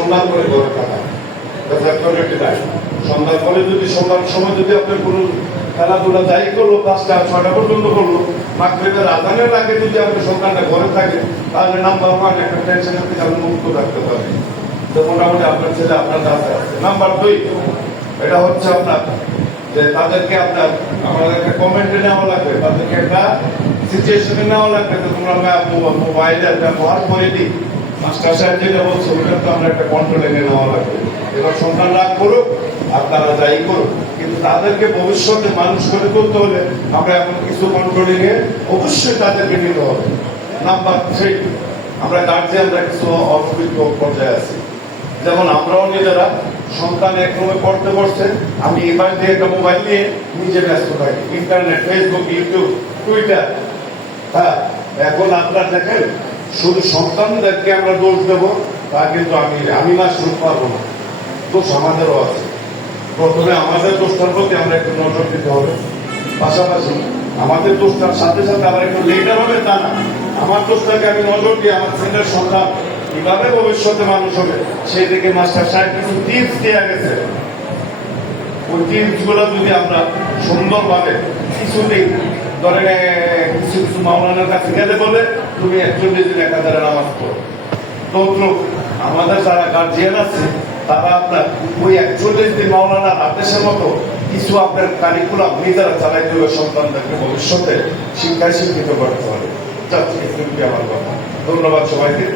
সন্ধান করে ঘরে থাকা যদি সময় যদি আপনি কোনো খেলাধুলা যাই করল, পাঁচটা, ছয়টা পর্যন্ত করল আগে যদি ঘরে থাকে, তাহলে নাম্বার ওয়ান একটা টেনশনের থেকে আপনি মুক্ত পারেন তো মোটামুটি আপনার ছেলে, আপনার কাছে আছে। নাম্বার দুই, এটা হচ্ছে আপনার যে তাদেরকে আপনার আমাদের একটা কমেন্টে নেওয়া লাগবে, তাদেরকে একটা সিচুয়েশনে নেওয়া লাগবে যে তোমরা মোবাইলের ব্যবহার করে দিই। মাস্টার সাহেব যেটা বলছে ওটা তো আমরা একটা কন্ট্রোলে নিয়ে নেওয়া লাগবে। এবার সন্তান রাগ করুক আর তারা যাই করুক। কিন্তু তাদেরকে ভবিষ্যতে মানুষ করে তুলতে হলে আমরা এখন কিছু কন্ট্রোলিং এ অবশ্যই তাদেরকে নিতে হবে। নাম্বার থ্রি আমরা গার্জিয়ানরা কিছু অসুবিধ পর্যায়ে আছি। যেমন আমরাও নিজেরা সন্তান এক রুমে পড়তে বসছে, আমি এবার দিয়ে একটা মোবাইল নিয়ে নিজে ব্যস্ত থাকি। ইন্টারনেট ফেসবুক ইউটিউব টুইটার হ্যাঁ এখন আপনার দেখেন শুধু সন্তানদেরকে আমরা দোষ দেবো, তা কিন্তু আমি আমি না শুরু পারব না। দোষ আমাদেরও আছে। প্রথমে আমাদের দোষটার প্রতি আমরা একটু নজর দিতে হবে। পাশাপাশি আমাদের দোষটার সাথে সাথে আবার একটু লেটার হবে তা না। আমার দোষটাকে আমি নজর দিয়ে আমার ছেলের সন্তান কীভাবে ভবিষ্যতে মানুষ হবে, সেই দিকে মাস্টার সাহেব কিছু টিপস দেওয়া গেছে। ওই টিপস যদি আমরা সুন্দরভাবে কিছুদিন ধরেন কিছু মাওলানার কাছে গেলে বলে, তুমি একচল্লিশ দিন একাধারে নামাজ পড়ো। তদ্রুপ আমাদের যারা গার্জিয়ান আছে, তারা আপনার ওই একচল্লিশ দিন মাওলানার আদেশের মতো কিছু আপনার কারিকুলাম নিজেরা চালাইতে হবে সন্তানদেরকে ভবিষ্যতে শিক্ষায় শিক্ষিত করতে হবে আমার কথা। ধন্যবাদ সবাইকে।